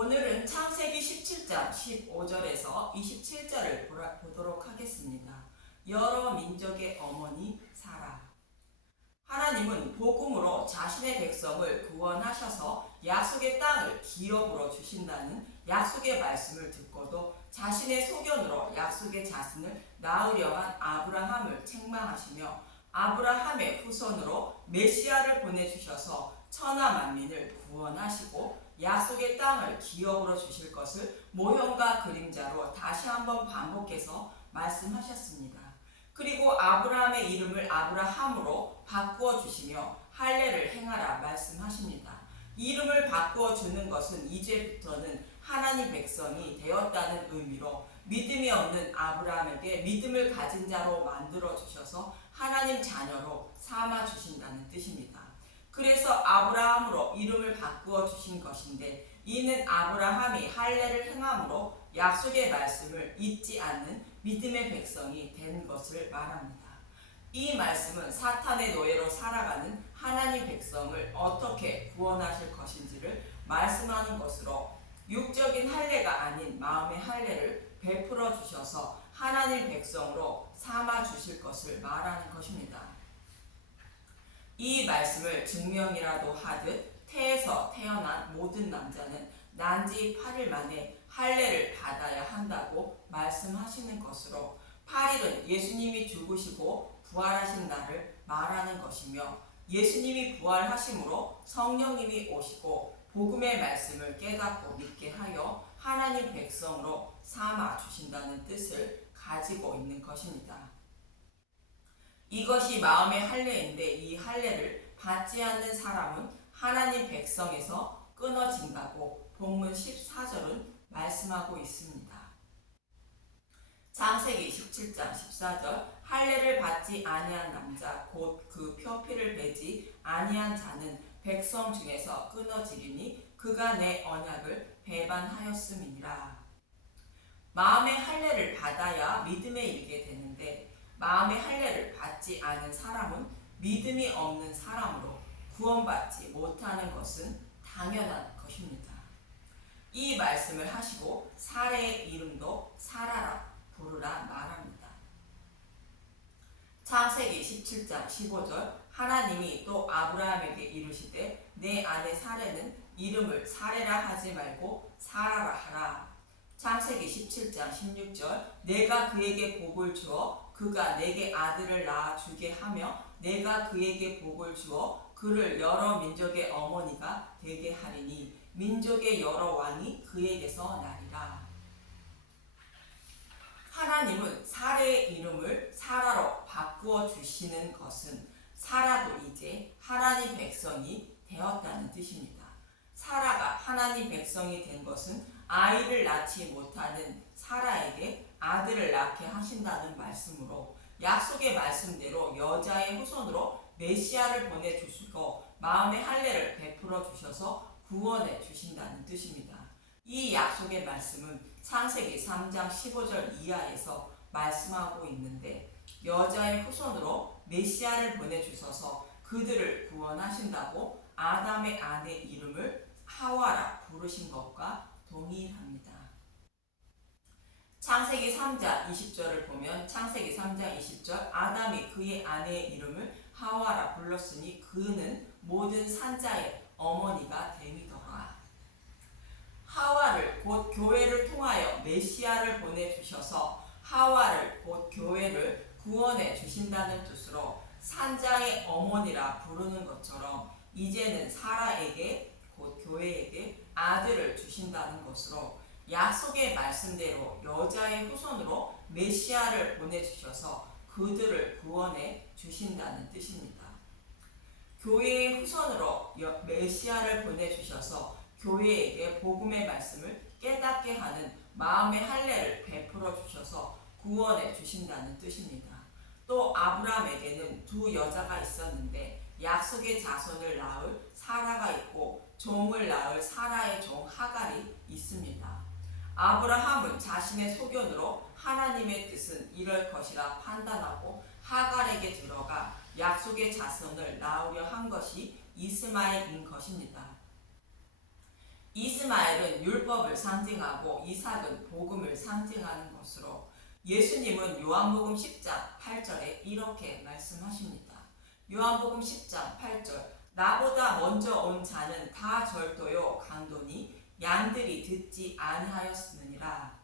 오늘은 창세기 17장 15절에서 27절을 보도록 하겠습니다. 여러 민족의 어머니 사라. 하나님은 복음으로 자신의 백성을 구원하셔서 약속의 땅을 기업으로 주신다는 약속의 말씀을 듣고도 자신의 소견으로 약속의 자손을 낳으려 한 아브라함을 책망하시며 아브라함의 후손으로 메시아를 보내주셔서 천하 만민을 구원하시고 약속의 땅을 기업으로 주실 것을 모형과 그림자로 다시 한번 반복해서 말씀하셨습니다. 그리고 아브라함의 이름을 아브라함으로 바꾸어 주시며 할례를 행하라 말씀하십니다. 이름을 바꾸어 주는 것은 이제부터는 하나님 백성이 되었다는 의미로 믿음이 없는 아브라함에게 믿음을 가진 자로 만들어 주셔서 하나님 자녀로 삼아 주신다는 뜻입니다. 그래서 아브라함으로 이름을 바꾸어 주신 것인데, 이는 아브라함이 할례를 행함으로 약속의 말씀을 잊지 않는 믿음의 백성이 된 것을 말합니다. 이 말씀은 사탄의 노예로 살아가는 하나님 백성을 어떻게 구원하실 것인지를 말씀하는 것으로, 육적인 할례가 아닌 마음의 할례를 베풀어 주셔서 하나님 백성으로 삼아 주실 것을 말하는 것입니다. 이 말씀을 증명이라도 하듯 태에서 태어난 모든 남자는 난지 8일 만에 할례를 받아야 한다고 말씀하시는 것으로, 8일은 예수님이 죽으시고 부활하신 날을 말하는 것이며, 예수님이 부활하심으로 성령님이 오시고 복음의 말씀을 깨닫고 믿게 하여 하나님 백성으로 삼아 주신다는 뜻을 가지고 있는 것입니다. 이것이 마음의 할례인데, 이 할례를 받지 않는 사람은 하나님 백성에서 끊어진다고 본문 14절은 말씀하고 있습니다. 창세기 17장 14절, 할례를 받지 아니한 남자 곧 그 표피를 베지 아니한 자는 백성 중에서 끊어지리니 그가 내 언약을 배반하였음이니라. 마음의 할례를 받아야 믿음에 이르게 되는데, 마음의 할례를 받지 않은 사람은 믿음이 없는 사람으로 구원받지 못하는 것은 당연한 것입니다. 이 말씀을 하시고 사례의 이름도 사라라 부르라 말합니다. 창세기 17장 15절, 하나님이 또 아브라함에게 이르시되 내 아내 사례는 이름을 사레라 하지 말고 사라라 하라. 창세기 17장 16절, 내가 그에게 복을 주어 그가 내게 아들을 낳아 주게 하며 내가 그에게 복을 주어 그를 여러 민족의 어머니가 되게 하리니 민족의 여러 왕이 그에게서 나리라. 하나님은 사례의 이름을 사라로 바꾸어 주시는 것은 사라도 이제 하나님 백성이 되었다는 뜻입니다. 사라가 하나님 백성이 된 것은 아이를 낳지 못하는 사라에게 아들을 낳게 하신다는 말씀으로, 약속의 말씀대로 여자의 후손으로 메시아를 보내주시고 마음의 할례를 베풀어 주셔서 구원해 주신다는 뜻입니다. 이 약속의 말씀은 창세기 3장 15절 이하에서 말씀하고 있는데, 여자의 후손으로 메시아를 보내주셔서 그들을 구원하신다고 아담의 아내 이름을 하와라 부르신 것과 동일합니다. 창세기 3장 20절을 보면, 창세기 3장 20절, 아담이 그의 아내의 이름을 하와라 불렀으니 그는 모든 산자의 어머니가 됨이더라. 하와를 곧 교회를 통하여 메시아를 보내주셔서 하와를 곧 교회를 구원해 주신다는 뜻으로 산자의 어머니라 부르는 것처럼, 이제는 사라에게 곧 교회에게 아들을 주신다는 것으로 약속의 말씀대로 여자의 후손으로 메시아를 보내주셔서 그들을 구원해 주신다는 뜻입니다. 교회의 후손으로 메시아를 보내주셔서 교회에게 복음의 말씀을 깨닫게 하는 마음의 할례를 베풀어 주셔서 구원해 주신다는 뜻입니다. 또 아브라함에게는 두 여자가 있었는데, 약속의 자손을 낳을 사라가 있고 종을 낳을 사라의 종 하갈이 있습니다. 아브라함은 자신의 소견으로 하나님의 뜻은 이럴 것이라 판단하고 하갈에게 들어가 약속의 자손을 낳으려 한 것이 이스마엘인 것입니다. 이스마엘은 율법을 상징하고 이삭은 복음을 상징하는 것으로 예수님은 요한복음 10장 8절에 이렇게 말씀하십니다. 요한복음 10장 8절 나보다 먼저 온 자는 다 절도요 강도니 양들이 듣지 아니하였느니라.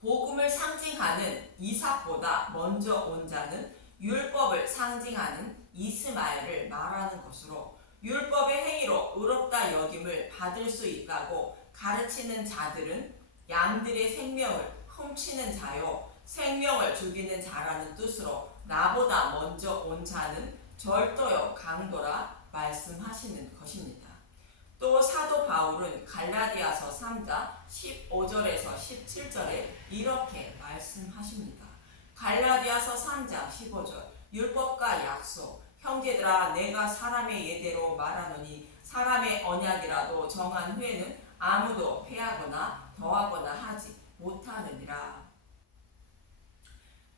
복음을 상징하는 이삭보다 먼저 온 자는 율법을 상징하는 이스마엘을 말하는 것으로 율법의 행위로 의롭다 여김을 받을 수 있다고 가르치는 자들은 양들의 생명을 훔치는 자요 생명을 죽이는 자라는 뜻으로 나보다 먼저 온 자는 절도요 강도라 말씀하시는 것입니다. 또 사도 바울은 갈라디아서 3장 15절에서 17절에 이렇게 말씀하십니다. 갈라디아서 3장 15절 율법과 약속 형제들아 내가 사람의 예대로 말하노니 사람의 언약이라도 정한 후에는 아무도 패하거나 더하거나 하지 못하느니라.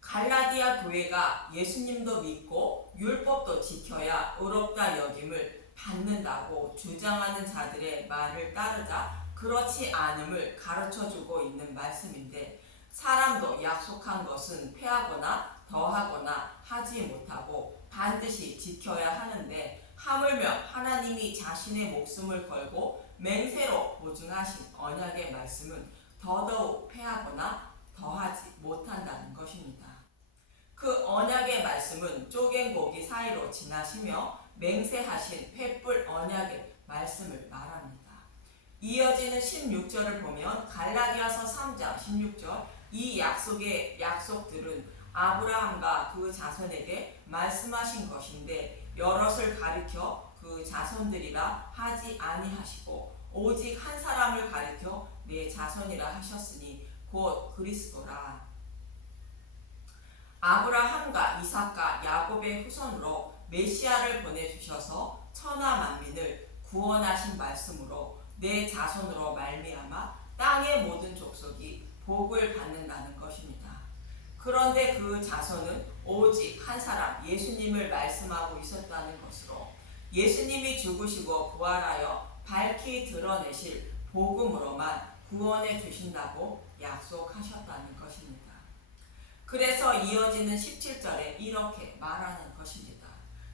갈라디아 교회가 예수님도 믿고 율법도 지켜야 의롭다 여김을 받는다고 주장하는 자들의 말을 따르자 그렇지 않음을 가르쳐주고 있는 말씀인데 사람도 약속한 것은 패하거나 더하거나 하지 못하고 반드시 지켜야 하는데 하물며 하나님이 자신의 목숨을 걸고 맹세로 보증하신 언약의 말씀은 더더욱 패하거나 더하지 못한다는 것입니다. 그 언약의 말씀은 쪼갠 고기 사이로 지나시며 맹세하신 횃불 언약의 말씀을 말합니다. 이어지는 16절을 보면 갈라디아서 3장 16절 이 약속의 약속들은 아브라함과 그 자손에게 말씀하신 것인데 여럿을 가리켜 그 자손들이라 하지 아니하시고 오직 한 사람을 가리켜 내 자손이라 하셨으니 곧 그리스도라. 아브라함과 이삭과 야곱의 후손으로 메시아를 보내주셔서 천하 만민을 구원하신 말씀으로 내 자손으로 말미암아 땅의 모든 족속이 복을 받는다는 것입니다. 그런데 그 자손은 오직 한 사람 예수님을 말씀하고 있었다는 것으로 예수님이 죽으시고 부활하여 밝히 드러내실 복음으로만 구원해 주신다고 약속하셨다는 것입니다. 그래서 이어지는 17절에 이렇게 말하는 것입니다.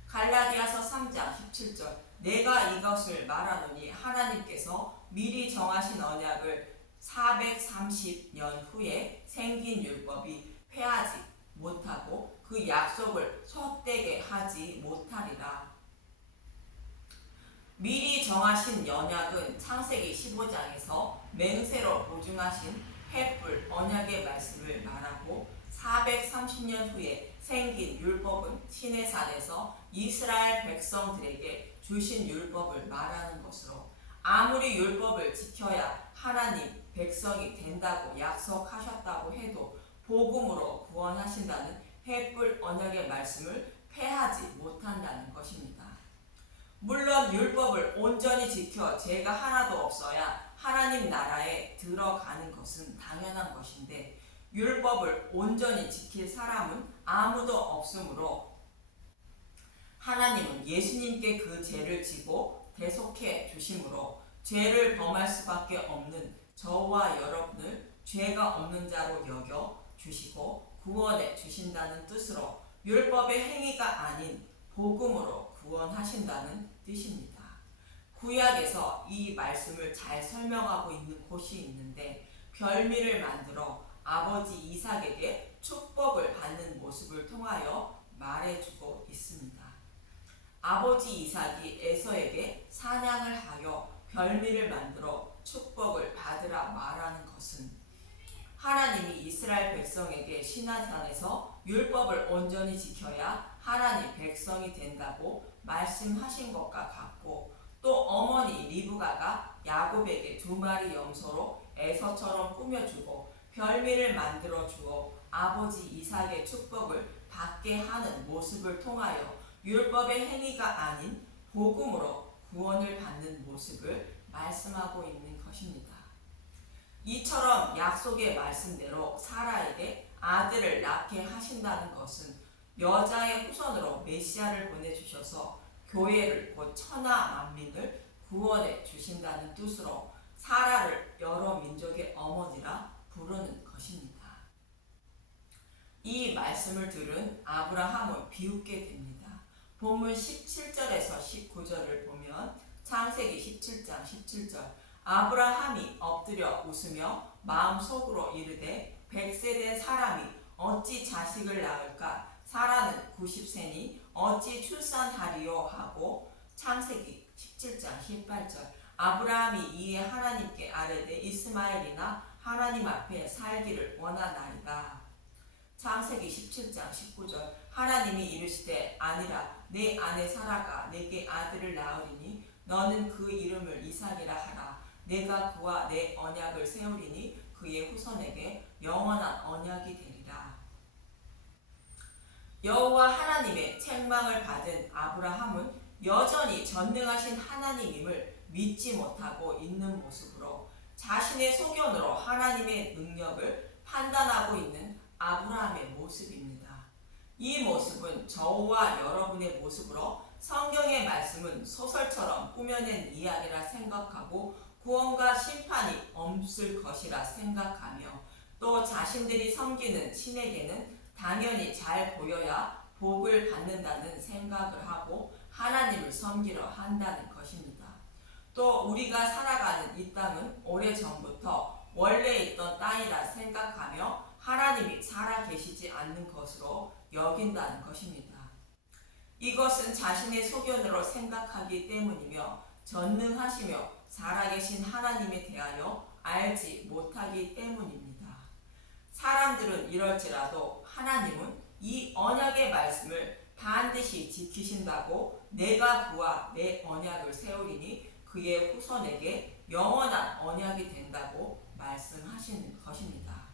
갈라디아서 3장 17절 내가 이것을 말하노니 하나님께서 미리 정하신 언약을 430년 후에 생긴 율법이 패하지 못하고 그 약속을 헛되게 하지 못하리라. 미리 정하신 언약은 창세기 15장에서 맹세로 보증하신 횃불 언약의 말씀을 말하고 430년 후에 생긴 율법은 시내산에서 이스라엘 백성들에게 주신 율법을 말하는 것으로 아무리 율법을 지켜야 하나님 백성이 된다고 약속하셨다고 해도 복음으로 구원하신다는 횃불 언약의 말씀을 패하지 못한다는 것입니다. 물론 율법을 온전히 지켜 죄가 하나도 없어야 하나님 나라에 들어가는 것은 당연한 것인데 율법을 온전히 지킬 사람은 아무도 없으므로 하나님은 예수님께 그 죄를 지고 대속해 주심으로 죄를 범할 수밖에 없는 저와 여러분을 죄가 없는 자로 여겨 주시고 구원해 주신다는 뜻으로 율법의 행위가 아닌 복음으로 구원하신다는 뜻입니다. 구약에서 이 말씀을 잘 설명하고 있는 곳이 있는데 별미를 만들어 아버지 이삭에게 축복을 받는 모습을 통하여 말해주고 있습니다. 아버지 이삭이 에서에게 사냥을 하여 별미를 만들어 축복을 받으라 말하는 것은 하나님이 이스라엘 백성에게 시내산에서 율법을 온전히 지켜야 하나님 백성이 된다고 말씀하신 것과 같고 또 어머니 리브가가 야곱에게 2마리 염소로 에서처럼 꾸며주고 별미를 만들어 주어 아버지 이삭의 축복을 받게 하는 모습을 통하여 율법의 행위가 아닌 복음으로 구원을 받는 모습을 말씀하고 있는 것입니다. 이처럼 약속의 말씀대로 사라에게 아들을 낳게 하신다는 것은 여자의 후손으로 메시아를 보내주셔서 교회를 곧 천하 만민을 구원해 주신다는 뜻으로 사라를 여러 민족의 어머니라 부르는 것입니다. 이 말씀을 들은 아브라함은 비웃게 됩니다. 본문 17절에서 19절을 보면 창세기 17장 17절 아브라함이 엎드려 웃으며 마음속으로 이르되 100세 된 사람이 어찌 자식을 낳을까? 사라는 90세니 어찌 출산하리요? 하고 창세기 17장 18절 아브라함이 이에 하나님께 아뢰되 이스마엘이나 하나님 앞에 살기를 원하나이다. 창세기 17장 19절 하나님이 이르시되 아니라 내 아내 사라가 내게 아들을 낳으리니 너는 그 이름을 이삭이라 하라. 내가 그와 내 언약을 세우리니 그의 후손에게 영원한 언약이 되리라. 여호와 하나님의 책망을 받은 아브라함은 여전히 전능하신 하나님임을 믿지 못하고 있는 모습으로 자신의 소견으로 하나님의 능력을 판단하고 있는 아브라함의 모습입니다. 이 모습은 저와 여러분의 모습으로 성경의 말씀은 소설처럼 꾸며낸 이야기라 생각하고 구원과 심판이 없을 것이라 생각하며 또 자신들이 섬기는 신에게는 당연히 잘 보여야 복을 받는다는 생각을 하고 하나님을 섬기려 한다는 것입니다. 또 우리가 살아가는 이 땅은 오래전부터 원래 있던 땅이라 생각하며 하나님이 살아계시지 않는 것으로 여긴다는 것입니다. 이것은 자신의 소견으로 생각하기 때문이며 전능하시며 살아계신 하나님에 대하여 알지 못하기 때문입니다. 사람들은 이럴지라도 하나님은 이 언약의 말씀을 반드시 지키신다고 내가 그와 내 언약을 세우리니 그의 후손에게 영원한 언약이 된다고 말씀하시는 것입니다.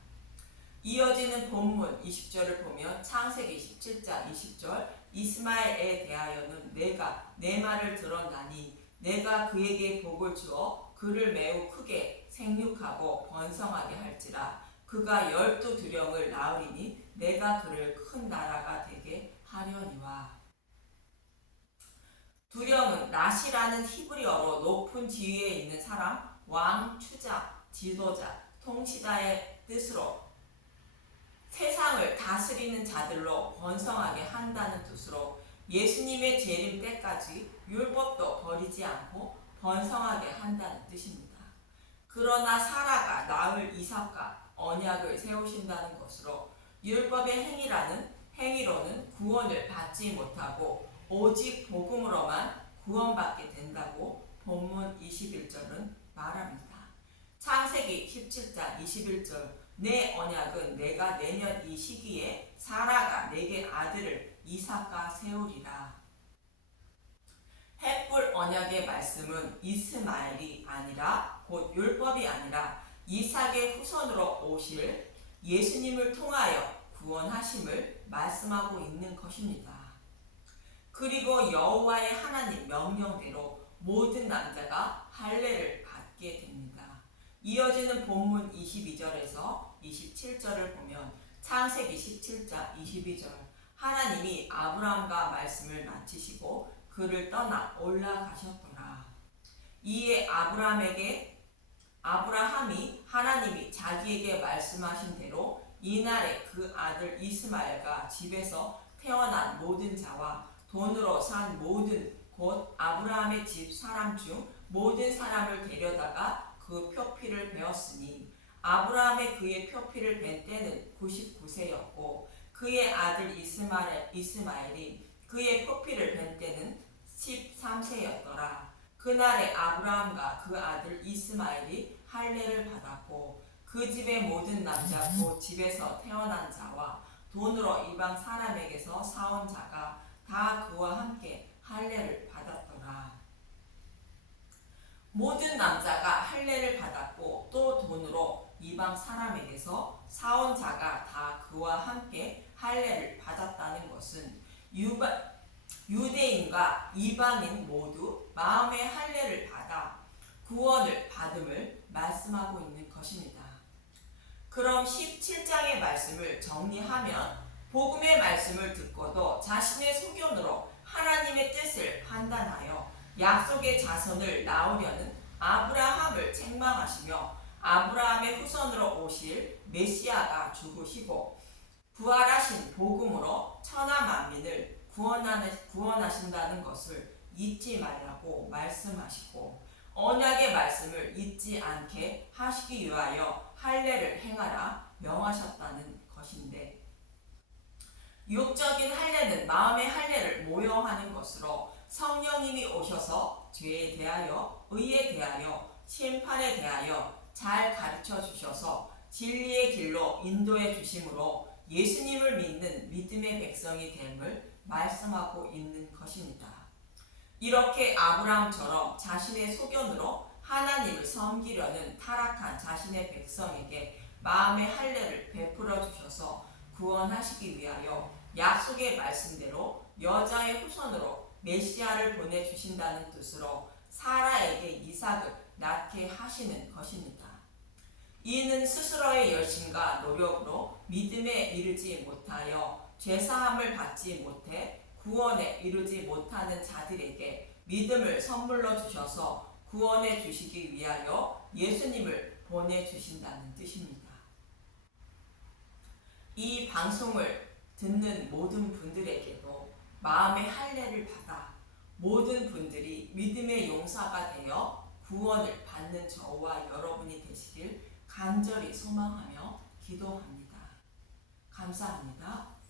이어지는 본문 20절을 보면 창세기 17장 20절 이스마엘에 대하여는 내가 내 말을 들었나니 내가 그에게 복을 주어 그를 매우 크게 생육하고 번성하게 할지라 그가 12두령을 낳으리니 내가 그를 큰 나라가 되게 하려니와. 두령은 낫이라는 히브리어로 높은 지위에 있는 사람, 왕, 추장, 지도자, 통치자의 뜻으로 세상을 다스리는 자들로 번성하게 한다는 뜻으로 예수님의 재림 때까지 율법도 버리지 않고 번성하게 한다는 뜻입니다. 그러나 사라가 낳을 이삭과 언약을 세우신다는 것으로 율법의 행위로는 구원을 받지 못하고 오직 복음으로만 구원받게 된다고 본문 21절은 말합니다. 창세기 17장 21절 내 언약은 내가 내년 이 시기에 사라가 내게 아들을 이삭과 세우리라. 햇불 언약의 말씀은 이스마엘이 아니라 곧 율법이 아니라 이삭의 후손으로 오실 예수님을 통하여 구원하심을 말씀하고 있는 것입니다. 그리고 여호와의 하나님 명령대로 모든 남자가 할례를 받게 됩니다. 이어지는 본문 22절에서 27절을 보면 창세기 17장 22절 하나님이 아브라함과 말씀을 마치시고 그를 떠나 올라가셨더라. 이에 아브라함이 하나님이 자기에게 말씀하신 대로 이날에 그 아들 이스마엘과 집에서 태어난 모든 자와 돈으로 산 모든 곧 아브라함의 집 사람 중 모든 사람을 데려다가 그 표피를 베었으니 아브라함의 그의 표피를 벤 때는 99세였고 그의 아들 이스마엘이 그의 표피를 벤 때는 13세였더라. 그날에 아브라함과 그 아들 이스마엘이 할례를 받았고 그 집의 모든 남자 곧 집에서 태어난 자와 돈으로 이방 사람에게서 사온 자가 다 그와 함께 할례를 받았더라. 모든 남자가 할례를 받았고 또 돈으로 이방 사람에게서 사온 자가 다 그와 함께 할례를 받았다는 것은 유대인과 이방인 모두 마음의 할례를 받아 구원을 받음을 말씀하고 있는 것입니다. 그럼 17장의 말씀을 정리하면 복음의 말씀을 듣고도 자신의 소견으로 하나님의 뜻을 판단하여 약속의 자손을 낳으려는 아브라함을 책망하시며 아브라함의 후손으로 오실 메시아가 죽으시고 부활하신 복음으로 천하 만민을 구원하신다는 것을 잊지 말라고 말씀하시고 언약의 말씀을 잊지 않게 하시기 위하여 할례를 행하라 명하셨다는 것인데, 육적인 할례는 마음의 할례를 모형하는 것으로 성령님이 오셔서 죄에 대하여, 의에 대하여, 심판에 대하여 잘 가르쳐 주셔서 진리의 길로 인도해 주심으로 예수님을 믿는 믿음의 백성이 됨을 말씀하고 있는 것입니다. 이렇게 아브라함처럼 자신의 소견으로 하나님을 섬기려는 타락한 자신의 백성에게 마음의 할례를 베풀어 주셔서 구원하시기 위하여 약속의 말씀대로 여자의 후손으로 메시아를 보내주신다는 뜻으로 사라에게 이삭을 낳게 하시는 것입니다. 이는 스스로의 열심과 노력으로 믿음에 이르지 못하여 죄사함을 받지 못해 구원에 이르지 못하는 자들에게 믿음을 선물로 주셔서 구원해 주시기 위하여 예수님을 보내주신다는 뜻입니다. 이 방송을 듣는 모든 분들에게도 마음의 할례를 받아 모든 분들이 믿음의 용사가 되어 구원을 받는 저와 여러분이 되시길 간절히 소망하며 기도합니다. 감사합니다.